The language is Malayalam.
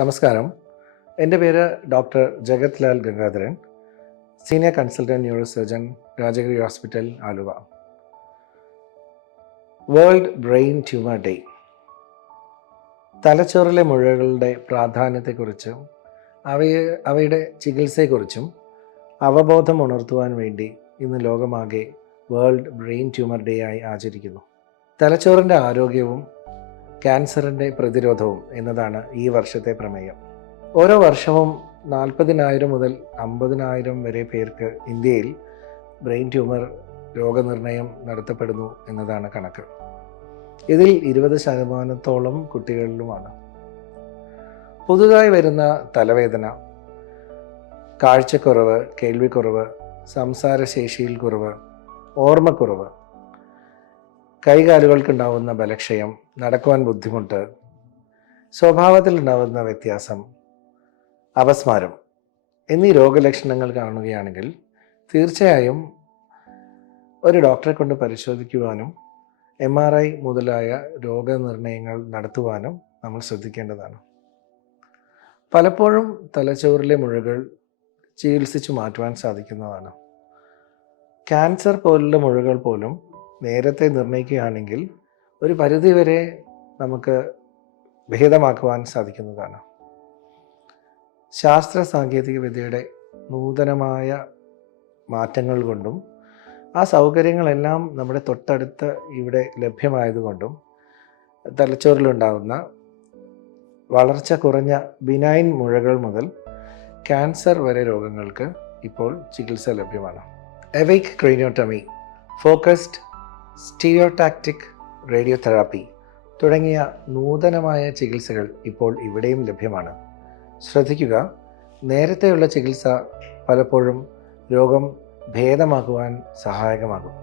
നമസ്കാരം. എൻ്റെ പേര് doctor Jagat Lal Gangadharan, senior consultant neuro surgeon, Rajagiri hospital, Aluva. World brain tumour day. തലച്ചോറിലെ മുഴകളുടെ പ്രാധാന്യത്തെക്കുറിച്ചും അവയുടെ ചികിത്സയെക്കുറിച്ചും അവബോധം ഉണർത്തുവാൻ വേണ്ടി ഇന്ന് ലോകമാകെ വേൾഡ് ബ്രെയിൻ ട്യൂമർ ഡേ ആയി ആചരിക്കുന്നു. തലച്ചോറിൻ്റെ ആരോഗ്യവും ക്യാൻസറിൻ്റെ പ്രതിരോധവും എന്നതാണ് ഈ വർഷത്തെ പ്രമേയം. ഓരോ വർഷവും 40,000 മുതൽ 50,000 വരെ പേർക്ക് ഇന്ത്യയിൽ ബ്രെയിൻ ട്യൂമർ രോഗനിർണയം നടത്തപ്പെടുന്നു എന്നതാണ് കണക്ക്. ഇതിൽ 20% കുട്ടികളിലുമാണ്. പുതുതായി വരുന്ന തലവേദന, കാഴ്ചക്കുറവ്, കേൾവിക്കുറവ്, സംസാരശേഷിയിൽ കുറവ്, ഓർമ്മക്കുറവ്, കൈകാലുകൾക്കുണ്ടാവുന്ന ബലക്ഷയം, നടക്കുവാൻ ബുദ്ധിമുട്ട്, സ്വഭാവത്തിലുണ്ടാവുന്ന വ്യത്യാസം, അപസ്മാരം എന്നീ രോഗലക്ഷണങ്ങൾ കാണുകയാണെങ്കിൽ തീർച്ചയായും ഒരു ഡോക്ടറെ കൊണ്ട് പരിശോധിക്കുവാനും MRI മുതലായ രോഗനിർണയങ്ങൾ നടത്തുവാനും നമ്മൾ ശ്രദ്ധിക്കേണ്ടതാണ്. പലപ്പോഴും തലച്ചോറിലെ മുഴകൾ ചികിത്സിച്ചു മാറ്റുവാൻ സാധിക്കുന്നതാണ്. ക്യാൻസർ പോലുള്ള മുഴകൾ പോലും നേരത്തെ നിർണ്ണയിക്കുകയാണെങ്കിൽ ഒരു പരിധിവരെ നമുക്ക് ഭേദമാക്കുവാൻ സാധിക്കുന്നതാണ്. ശാസ്ത്ര സാങ്കേതിക വിദ്യയുടെ നൂതനമായ മാറ്റങ്ങൾ കൊണ്ടും ആ സൗകര്യങ്ങളെല്ലാം നമ്മുടെ തൊട്ടടുത്ത് ഇവിടെ ലഭ്യമായതുകൊണ്ടും തലച്ചോറിലുണ്ടാകുന്ന വളർച്ച കുറഞ്ഞ ബിനൈൻ മുഴകൾ മുതൽ ക്യാൻസർ വരെ രോഗങ്ങൾക്ക് ഇപ്പോൾ ചികിത്സ ലഭ്യമാണ്. Awake craniotomy, focused stereotactic radiotherapy തുടങ്ങിയ നൂതനമായ ചികിത്സകൾ ഇപ്പോൾ ഇവിടെയും ലഭ്യമാണ്. ശ്രദ്ധിക്കുക, നേരത്തെയുള്ള ചികിത്സ പലപ്പോഴും രോഗം ഭേദമാക്കുവാൻ സഹായകമാകും.